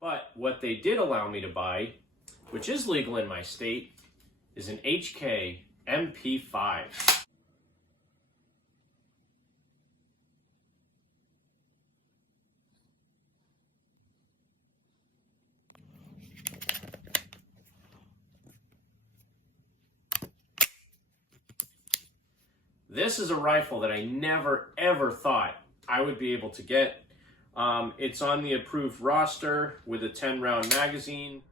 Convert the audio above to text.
But what they did allow me to buy, which is legal in my state, is an HK MP5. This is a rifle that I never ever thought I would be able to get. It's on the approved roster with a 10-round magazine.